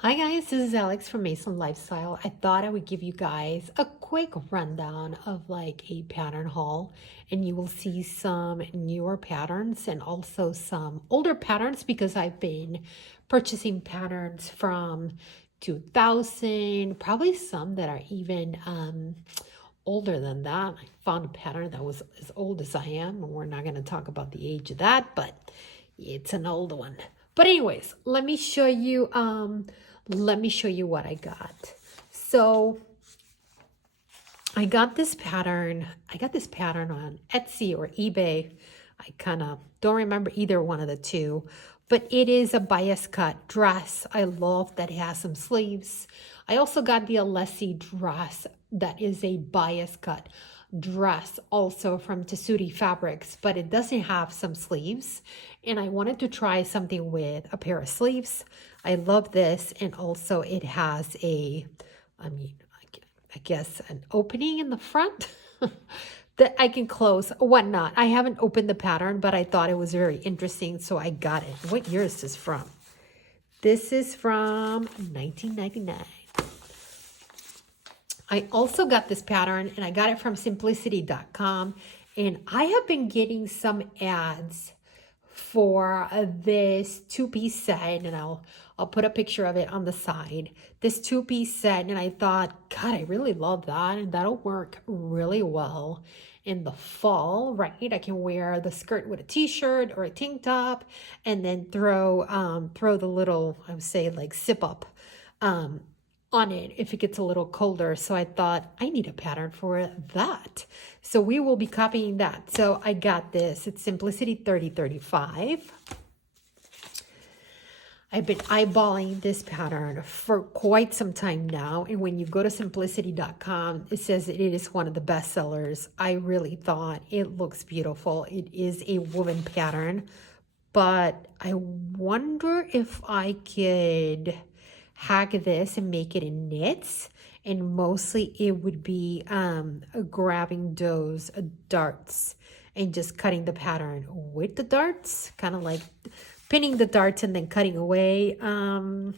Hi guys, this is Alex from Mason Lifestyle. I thought I would give you guys a quick rundown of like a pattern haul, and you will see some newer patterns and also some older patterns because I've been purchasing patterns from 2000, probably some that are even older than that. I found a pattern that was as old as I am, and we're not going to talk about the age of that, but it's an old one. But anyways, let me show you what I got. So I got this pattern. I got this pattern on Etsy or eBay. I kind of don't remember either one of the two, but it is a bias cut dress. I love that it has some sleeves. I also got the alllll dress that is a bias cut dress also from Tessuti Fabrics, but it doesn't have some sleeves. And I wanted to try something with a pair of sleeves. I love this. And also it has I guess an opening in the front that I can close, whatnot. I haven't opened the pattern, but I thought it was very interesting, so I got it. What year is this from? This is from 1999. I also got this pattern, and I got it from simplicity.com, and I have been getting some ads for this two-piece set, and I'll put a picture of it on the side. This two-piece set, and I thought, God, I really love that, and that'll work really well in the fall, right? I can wear the skirt with a t-shirt or a tank top, and then throw the little, I would say, like zip up on it if it gets a little colder. So I thought I need a pattern for that. So we will be copying that. So I got this. It's Simplicity 3035. I've been eyeballing this pattern for quite some time now. And when you go to simplicity.com, it says it is one of the best sellers. I really thought it looks beautiful. It is a woven pattern, but I wonder if I could hack this and make it in knits, and mostly it would be grabbing those darts and just cutting the pattern with the darts, kind of like pinning the darts and then cutting away. And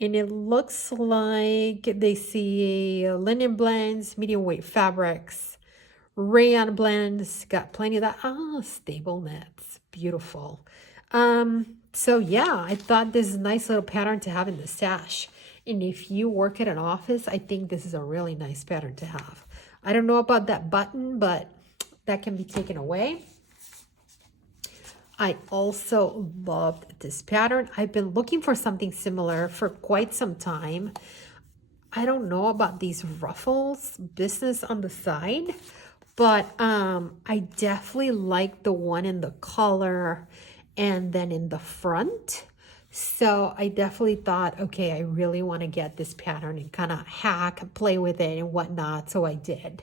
it looks like they see linen blends, medium weight fabrics, rayon blends, got plenty of that. Stable knits, beautiful. So yeah, I thought this is a nice little pattern to have in the stash. And if you work at an office, I think this is a really nice pattern to have. I don't know about that button, but that can be taken away. I also loved this pattern. I've been looking for something similar for quite some time. I don't know about these Ruffles business on the side, but I definitely like the one in the collar and then in the front. So I definitely thought, okay, I really want to get this pattern and kind of hack, play with it and whatnot. So I did.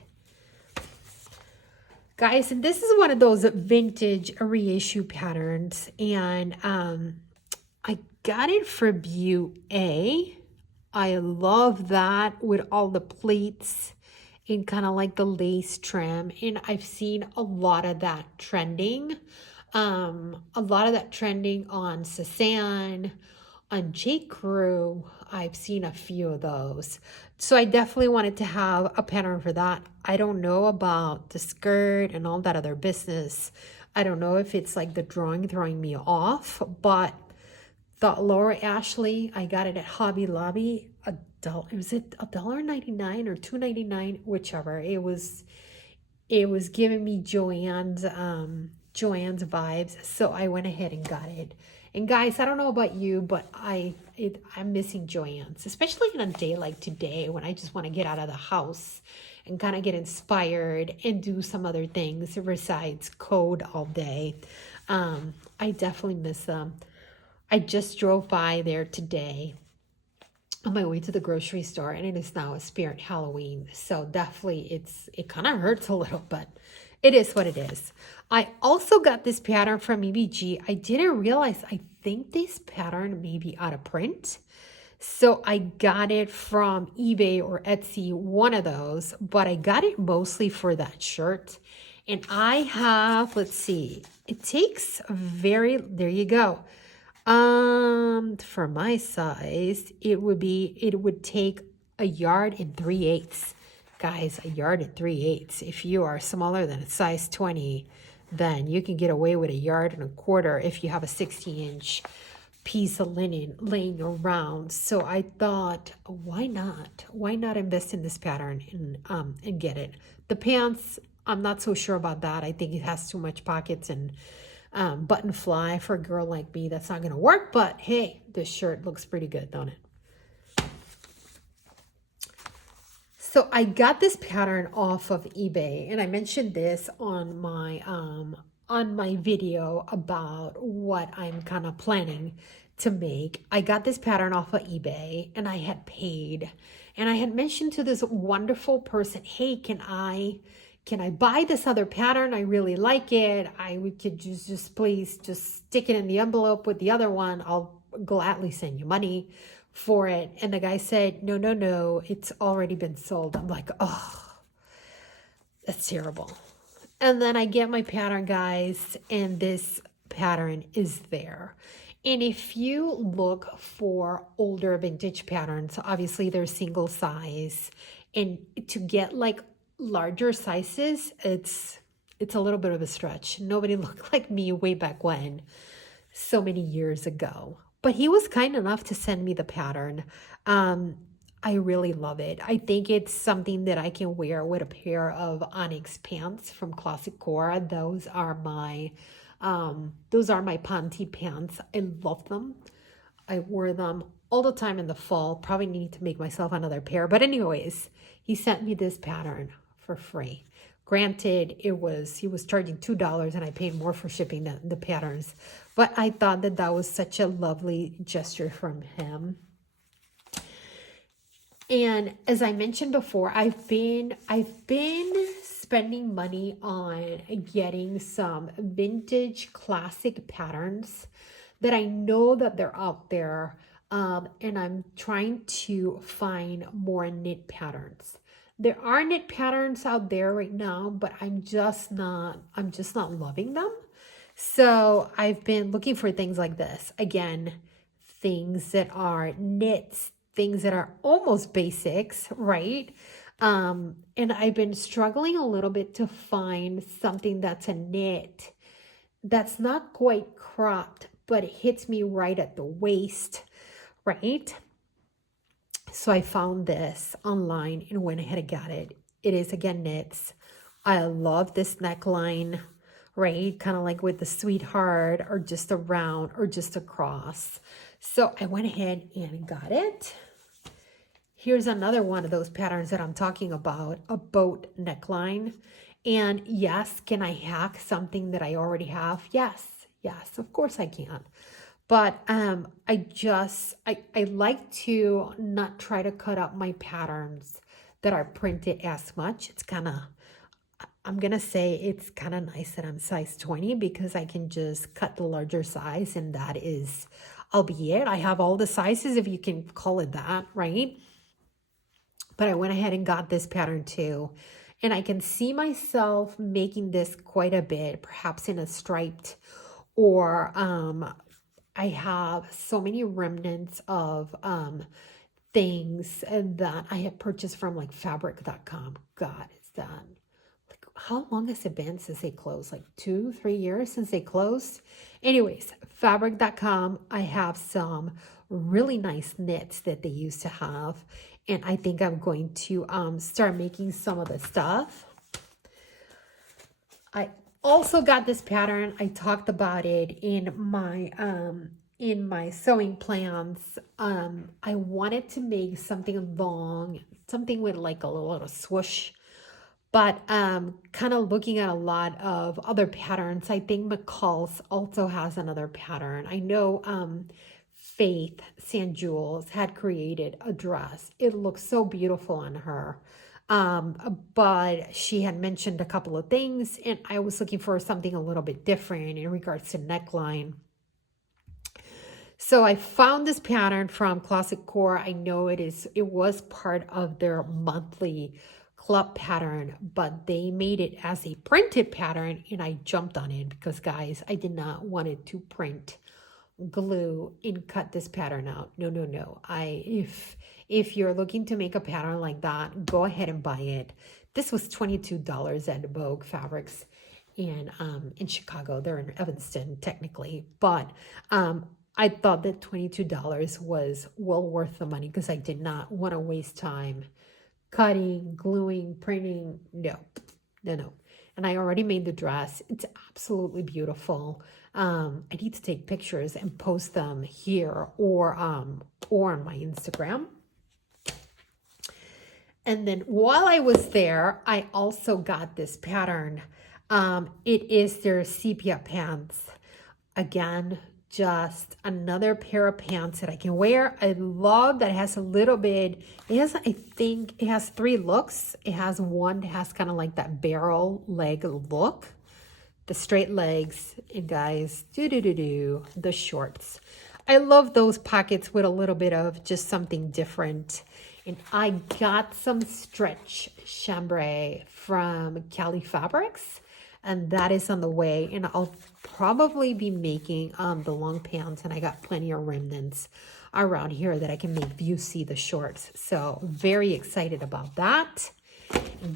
Guys, and this is one of those vintage reissue patterns. And I got it for Butte A. I love that with all the pleats and kind of like the lace trim. And I've seen a lot of that trending. On Sasan, on J. Crew. I've seen a few of those. So I definitely wanted to have a pattern for that. I don't know about the skirt and all that other business. I don't know if it's like the drawing throwing me off, but the Laura Ashley, I got it at Hobby Lobby. Was it $1.99 or $2.99, whichever. It was giving me Joann's vibes, so I went ahead and got it. And guys, I don't know about you, but I'm missing Joann's, especially on a day like today when I just want to get out of the house and kind of get inspired and do some other things besides code all day. I definitely miss them. I just drove by there today on my way to the grocery store, and it is now a Spirit Halloween. So definitely it kind of hurts a little, but it is what it is. I also got this pattern from EBG. I didn't realize, I think this pattern may be out of print. So I got it from eBay or Etsy, one of those, but I got it mostly for that shirt. And I have, let's see, it takes there you go. For my size, it would take a yard and 3/8. Guys, a yard and 3/8. If you are smaller than a size 20, then you can get away with a yard and a quarter if you have a 60-inch piece of linen laying around. So I thought, why not? Why not invest in this pattern and get it? The pants, I'm not so sure about that. I think it has too much pockets and button fly for a girl like me. That's not going to work, but hey, this shirt looks pretty good, don't it? So I got this pattern off of eBay, and I mentioned this on my video about what I'm kind of planning to make. I got this pattern off of eBay, and I had paid, and I had mentioned to this wonderful person, hey, can I buy this other pattern? I really like it. Could just please just stick it in the envelope with the other one. I'll gladly send you money for it. And the guy said, no, it's already been sold. I'm like, oh, that's terrible. And then I get my pattern, guys, and this pattern is there. And if you look for older vintage patterns, obviously they're single size, and to get like larger sizes, it's a little bit of a stretch. Nobody looked like me way back when, so many years ago. But he was kind enough to send me the pattern. I really love it. I think it's something that I can wear with a pair of onyx pants from Classic Core. Those are my Ponte pants. I love them. I wore them all the time in the fall. Probably need to make myself another pair. But anyways, he sent me this pattern for free. Granted, he was charging $2 and I paid more for shipping than the patterns. But I thought that was such a lovely gesture from him. And as I mentioned before, I've been spending money on getting some vintage classic patterns that I know that they're out there. And I'm trying to find more knit patterns. There are knit patterns out there right now, but I'm just not loving them. So I've been looking for things like this. Again, things that are knits, things that are almost basics, right? And I've been struggling a little bit to find something that's a knit that's not quite cropped, but it hits me right at the waist, right? So I found this online and went ahead and got it. It is, again, knits. I love this neckline, right? Kind of like with the sweetheart or just a round or just a cross. So I went ahead and got it. Here's another one of those patterns that I'm talking about, a boat neckline. And yes, can I hack something that I already have? Yes, of course I can. But I like to not try to cut up my patterns that are printed as much. It's kind of, I'm going to say it's kind of nice that I'm size 20 because I can just cut the larger size, and that is, I'll be it. I have all the sizes, if you can call it that, right? But I went ahead and got this pattern too. And I can see myself making this quite a bit, perhaps in a striped, or I have so many remnants of things that I have purchased from like fabric.com. God, it's done. Like, how long has it been since they closed? Like 2-3 years since they closed? Anyways, fabric.com, I have some really nice knits that they used to have. And I think I'm going to start making some of the stuff. I also got this pattern. I talked about it in my sewing plans. I wanted to make something long, something with like a little swoosh, but kind of looking at a lot of other patterns. I think McCall's also has another pattern. I know Faith St. Jules had created a dress. It looks so beautiful on her. But she had mentioned a couple of things, and I was looking for something a little bit different in regards to neckline. So I found this pattern from Classic Core. I know it was part of their monthly club pattern, but they made it as a printed pattern, and I jumped on it because, guys, I did not want it to print glue and cut this pattern out. No, no, no. If you're looking to make a pattern like that, go ahead and buy it. This was $22 at Vogue Fabrics in Chicago. They're in Evanston technically, but I thought that $22 was well worth the money because I did not want to waste time cutting, gluing, printing. No, no, no. And I already made the dress. It's absolutely beautiful. I need to take pictures and post them here or on my Instagram. And then while I was there, I also got this pattern. It is their sepia pants. Again, just another pair of pants that I can wear. I love that it has a little bit, it has, I think it has 3 looks. It has one that has kind of like that barrel leg look, the straight legs, and guys, the shorts. I love those pockets with a little bit of just something different. And I got some stretch chambray from Cali Fabrics, and that is on the way. And I'll probably be making the long pants, and I got plenty of remnants around here that I can make you see the shorts. So very excited about that.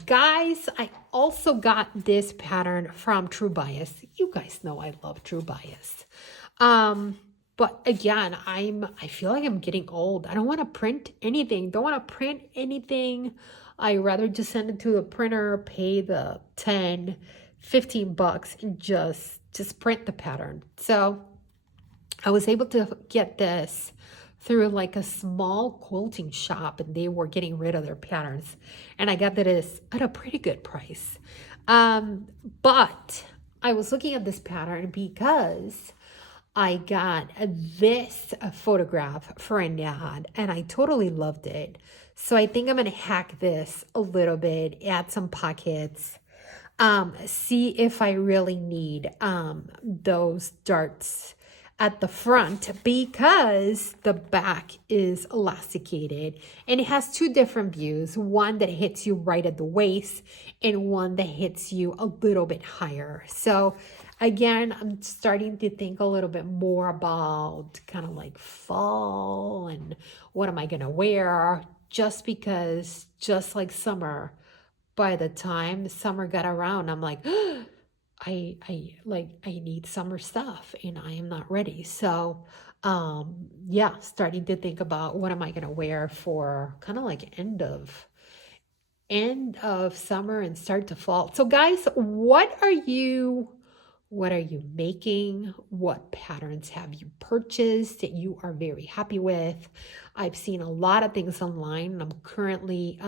Guys, I also got this pattern from True Bias. You guys know I love True Bias. But again, I feel like I'm getting old. I don't want to print anything. I rather just send it to the printer, pay the 10, 15 bucks and just print the pattern. So I was able to get this through like a small quilting shop, and they were getting rid of their patterns. And I got that at a pretty good price. But I was looking at this pattern because I got this photograph for an ad, and I totally loved it. So I think I'm going to hack this a little bit, add some pockets, see if I really need those darts at the front, because the back is elasticated and it has 2 different views, one that hits you right at the waist and one that hits you a little bit higher. So again, I'm starting to think a little bit more about kind of like fall and what am I gonna wear, just because just like summer, by the time summer got around, I'm like, I need summer stuff and I am not ready. So yeah, starting to think about what am I going to wear for kind of like end of summer and start to fall. So guys, what are you making? What patterns have you purchased that you are very happy with? I've seen a lot of things online, and I'm currently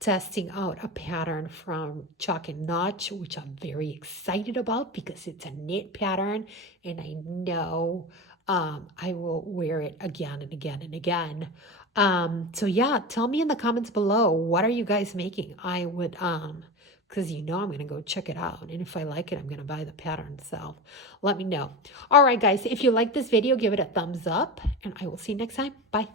testing out a pattern from Chalk and Notch, which I'm very excited about because it's a knit pattern, and I know I will wear it again and again and again. So yeah, tell me in the comments below, what are you guys making? I would, because I'm going to go check it out, and if I like it, I'm going to buy the pattern. So let me know. All right, guys, if you like this video, give it a thumbs up, and I will see you next time. Bye.